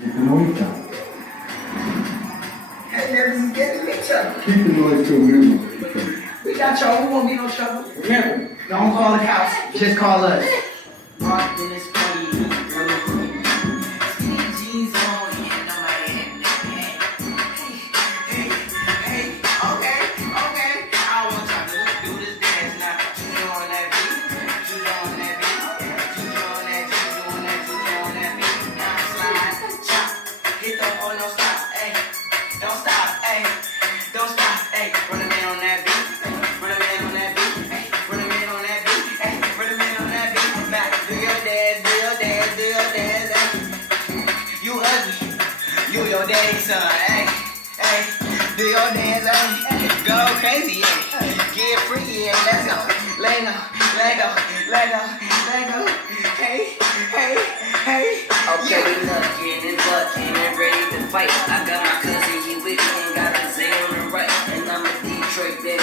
Keep the noise down. Hey, never get the picture. Keep the noise to a minimum. We got y'all. We won't be no trouble. Remember, don't call the cops. Just call us. Rock in this party, skinny jeans on, and I'm like, hey, okay, I want y'all to do this dance now. Juju on that beat, juju on that beat, juju on that beat. Now slide, chop, hit the hole, no stop, hey, don't stop, hey, don't stop, hey. Run a man on that beat, run a man on that beat, hey, run a man on that beat, hey, run a man on that beat. Now do your dance, hey. You ugly, you your daddy's son, hey, do your dance, hey, go crazy, hey, get free, yeah, let's go, let go, hey. Okay, look, in and bucking and ready to fight. I got my cousin, he with me and got a Z on the right, and I'm a Detroit baby.